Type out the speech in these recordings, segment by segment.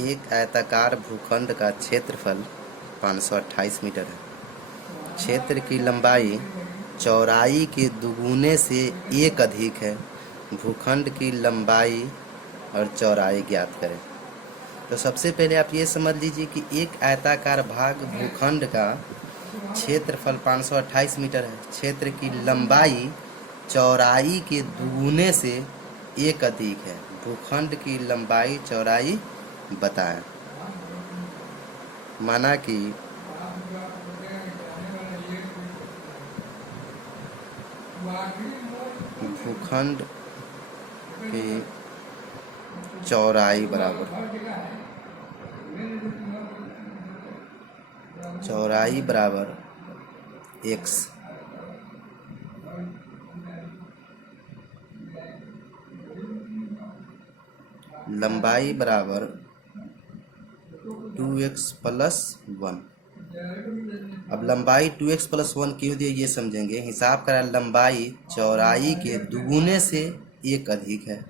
एक आयताकार भूखंड का क्षेत्रफल 528 मीटर है। क्षेत्र की लंबाई चौड़ाई के दुगुने से एक अधिक है। भूखंड की लंबाई और चौड़ाई ज्ञात करें। तो सबसे पहले आप ये समझ लीजिए कि एक आयताकार भाग भूखंड का क्षेत्रफल 528 मीटर है। क्षेत्र की लंबाई चौड़ाई के दुगुने से एक अधिक है। भूखंड की लंबाई चौड़ाई बताएं। माना कि भूखंड की चौड़ाई बराबर x, लंबाई बराबर 2x प्लस 1। अब लंबाई 2x प्लस 1 क्यों दिए ये समझेंगे। हिसाब करा लंबाई चौड़ाई के दुगुने से एक अधिक है,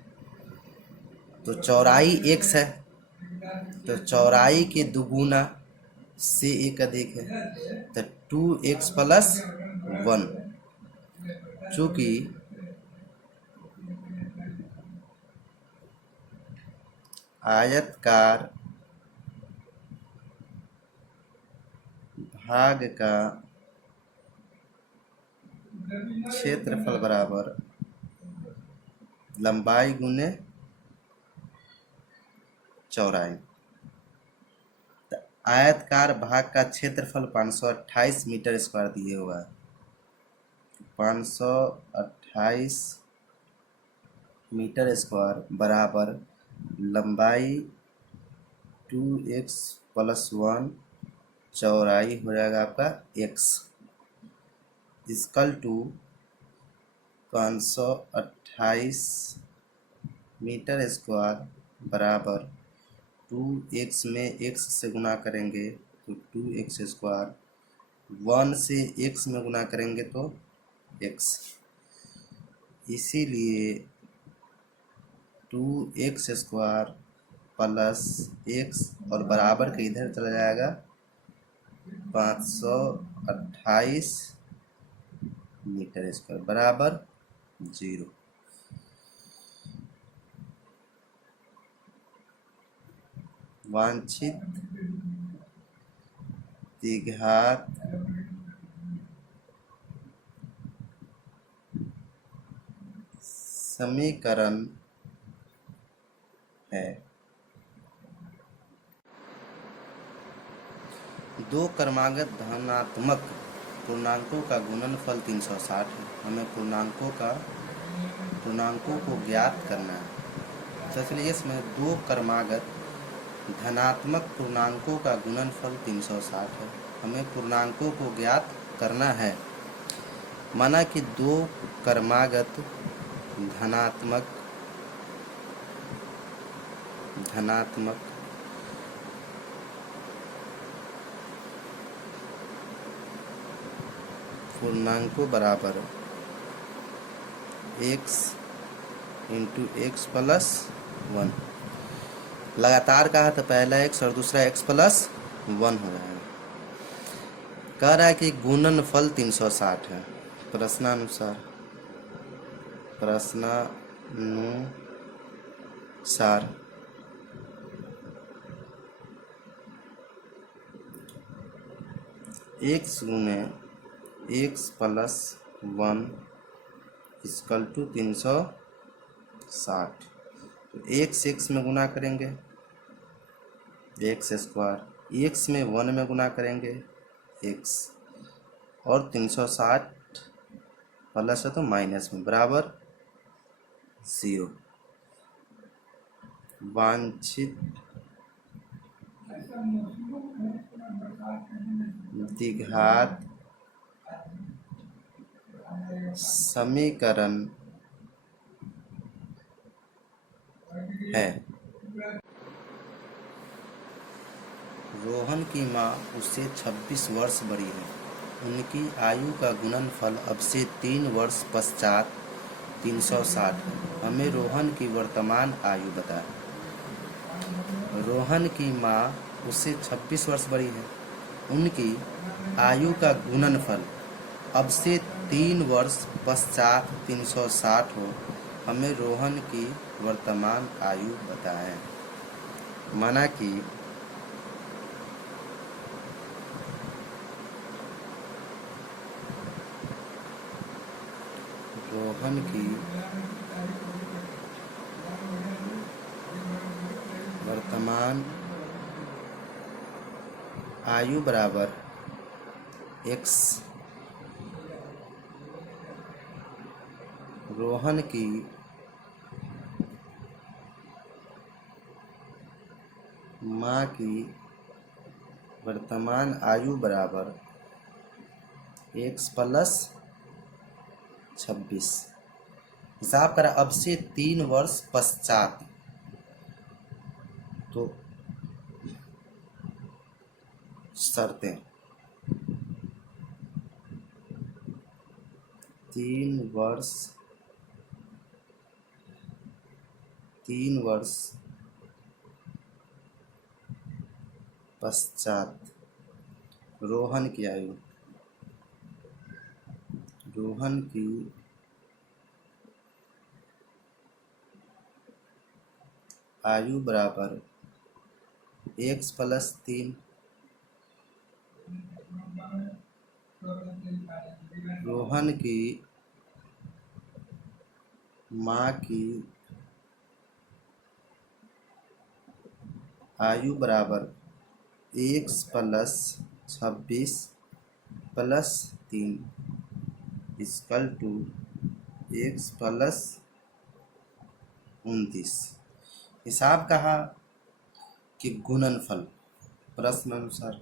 तो चौड़ाई x है, तो चौड़ाई के दुगुना से एक अधिक है, तो 2x प्लस 1। चूँकि आयतकार भाग का क्षेत्रफल बराबर लंबाई गुने चौड़ाई। तो आयतकार भाग का क्षेत्रफल 528 मीटर स्क्वायर दिए हुआ है। 528 मीटर स्क्वायर बराबर लंबाई 2x प्लस 1, चौड़ाई हो जाएगा आपका x, equal to 528 metre square बराबर 2x में x से गुना करेंगे तो 2x स्क्वायर, 1 से x में गुना करेंगे तो x, इसीलिए 2x स्क्वायर प्लस x और बराबर के इधर चला जाएगा 528 मीटर स्क्वायर बराबर 0। वांछित द्विघात समीकरण है। दो क्रमागत धनात्मक पूर्णांकों का गुणनफल 360 है। हमें पूर्णांकों को ज्ञात करना है। तो इसलिए इसमें दो क्रमागत धनात्मक पूर्णांकों का गुणनफल 360 है। हमें पूर्णांकों को ज्ञात करना है। माना कि दो क्रमागत धनात्मक पूर्णांकों बराबर x इंटू एक्स प्लस 1 लगातार कहा तो पहला x और दूसरा x प्लस 1 हो जाएगा। कह रहा है कि गुणनफल 360 है। प्रश्नानुसार x गुने x प्लस 1 इक्वल टू 360। तो x में गुना करेंगे x स्क्वायर, x में 1 में गुना करेंगे x, और 360 प्लस है तो माइनस में बराबर 0। वांछित द्विघात समीकरण है। रोहन की माँ उससे 26 वर्ष बड़ी है। उनकी आयु का गुणनफल अब से 3 वर्ष पश्चात 360 है। हमें रोहन की वर्तमान आयु बताएं। रोहन की माँ उससे 26 वर्ष बड़ी है। उनकी आयु का गुणनफल अब से 3 वर्ष पश्चात 360 हो। हमें रोहन की वर्तमान आयु बताएं। माना कि रोहन की वर्तमान आयु बराबर x। रोहन की माँ की वर्तमान आयु बराबर x प्लस 26। हिसाब करा अब से 3 वर्ष पश्चात, तो शर्तें 3 वर्ष पश्चात रोहन की आयु बराबर x प्लस 3। रोहन की माँ की आयु बराबर x plus 26 plus 3 equal to x plus 29। हिसाब कहा कि गुणनफल प्रश्नानुसार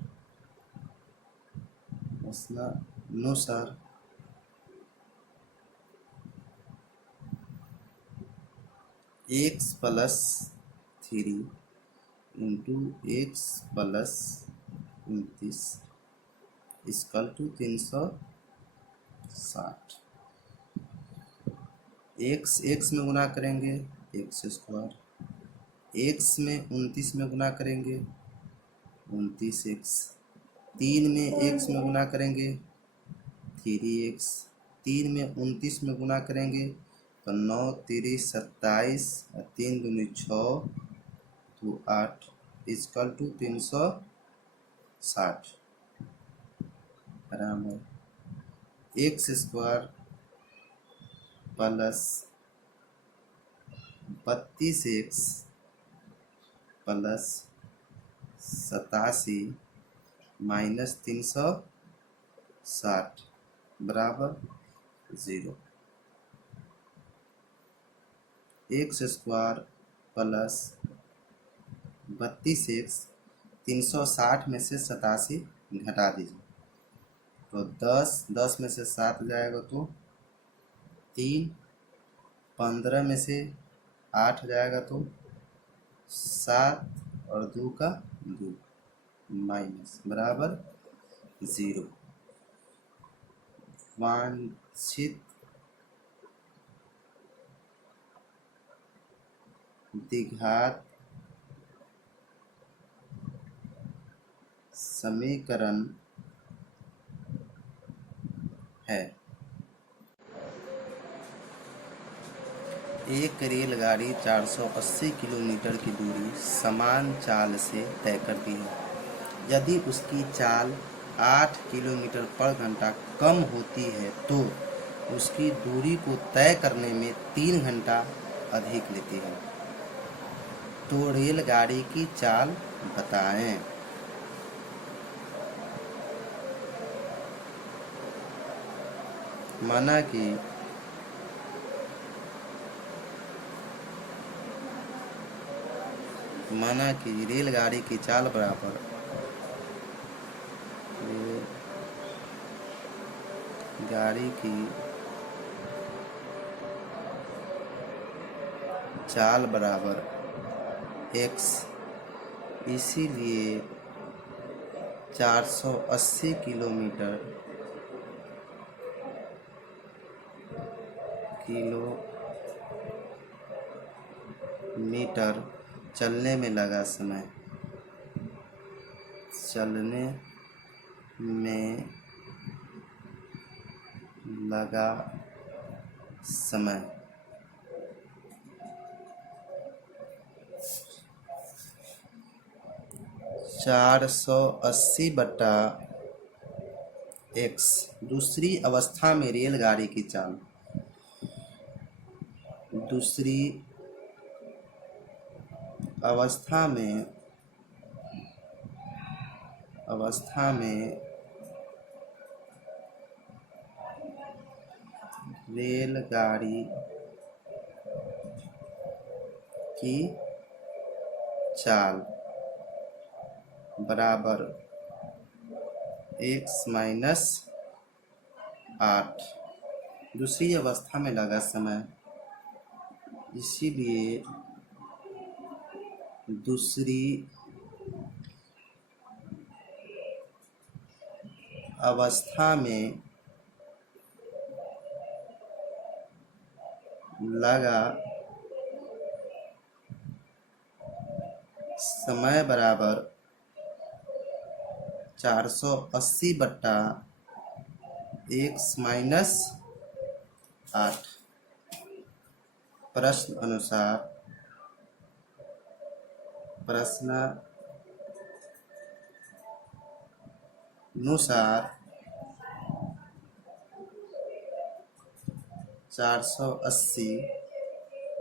x plus 3 into x plus 29 equal to 360। x में गुना करेंगे x स्क्वायर, x में 29 में गुना करेंगे 29x, 3 में x में गुना करेंगे 3x, 3 में 29 में गुना करेंगे तो 9 3 27 और 3 दूनी 6 तो 8 इक्वल टू 360 बराबर x square plus 32x plus 87 minus 360 बराबर 0। x स्क्वायर प्लस 32x 360 में से 87 घटा दीजिए तो 10 में से 7 जाएगा तो 3, 15 में से 8 जाएगा तो 7 और 2 का 2 माइनस बराबर 0। वांछित द्विघात समीकरण है। एक रेलगाड़ी 480 किलोमीटर की दूरी समान चाल से तय करती है। यदि उसकी चाल 8 किलोमीटर पर घंटा कम होती है तो उसकी दूरी को तय करने में 3 घंटा अधिक लेती है। तो रेलगाड़ी की चाल बताएं। माना कि रेलगाड़ी की चाल बराबर गाड़ी की चाल बराबर x, इसीलिए 480 किलोमीटर चलने में लगा समय, चलने में लगा समय। 480 बटा x। दूसरी अवस्था में रेलगाड़ी की चाल, दूसरी अवस्था में रेलगाड़ी की चाल बराबर x माइनस 8। दूसरी अवस्था में लगा समय, इसीलिए दूसरी अवस्था में लगा समय बराबर 480 बटा x माइनस 8। प्रश्नानुसार 480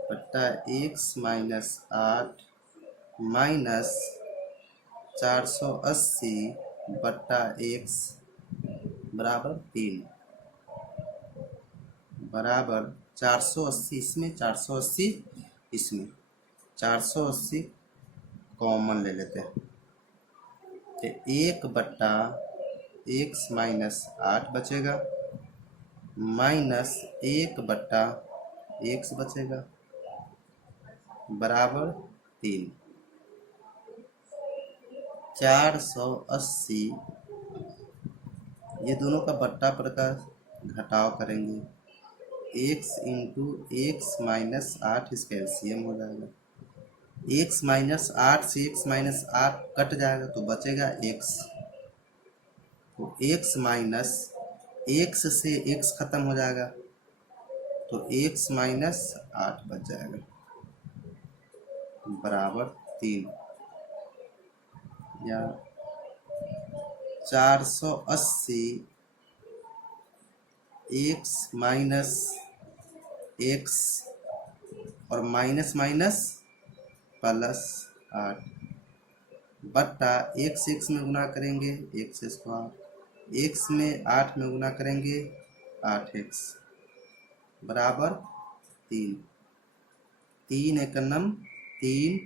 बटा x माइनस 8 माइनस 480 बटा x बराबर 3 बराबर 480 इसमें 480 इसमें 480 कॉमन ले लेते हैं तो 1 बटा x माइनस 8 बचेगा माइनस 1 बटा x बचेगा बराबर 3। 480 ये दोनों का बट्टा प्रकार घटाव करेंगे, x इंटू एक्स माइनस 8 इसका एलसीएम हो जाएगा। x माइनस 8 से x माइनस 8 कट जाएगा तो बचेगा x, तो x माइनस x से x खत्म हो जाएगा तो x माइनस 8 बच जाएगा बराबर 3। या 480 x माइनस x और माइनस माइनस प्लस 8 बट्टा x में गुना करेंगे x स्क्वायर, x में 8 में गुना करेंगे 8x बराबर 3। 3 एकम 3,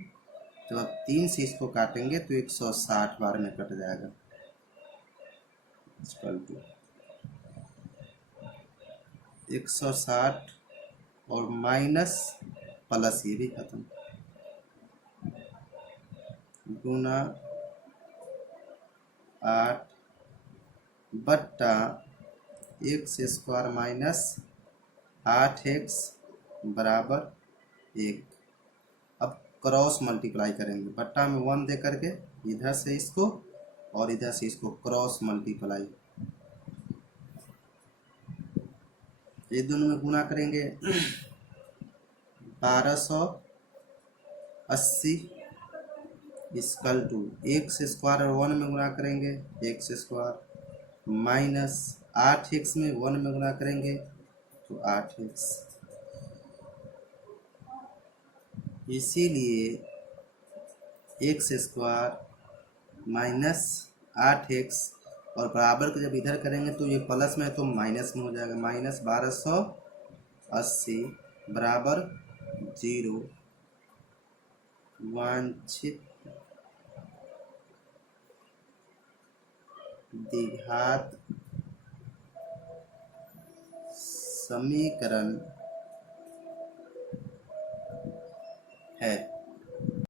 जब आप 3 से इसको काटेंगे तो 160 बार में कट जाएगा। 160 और माइनस प्लस ये भी खत्म गुना 8 बट्टा x स्क्वायर माइनस 8x बराबर 1। अब क्रॉस मल्टीप्लाई करेंगे, बट्टा में 1 दे करके इधर से इसको और इधर से इसको क्रॉस मल्टीप्लाई, ये दोनों में गुना करेंगे 1280 इक्वल टू एक्स स्क्वायर और 1 में गुना करेंगे एक्स स्क्वायर माइनस 8x में 1 में गुना करेंगे तो 8x। इसीलिए एक्स स्क्वायर माइनस 8x और बराबर को जब इधर करेंगे तो ये प्लस में तो माइनस में हो जाएगा, माइनस 1280 बराबर 0। वांछित द्विघात समीकरण है।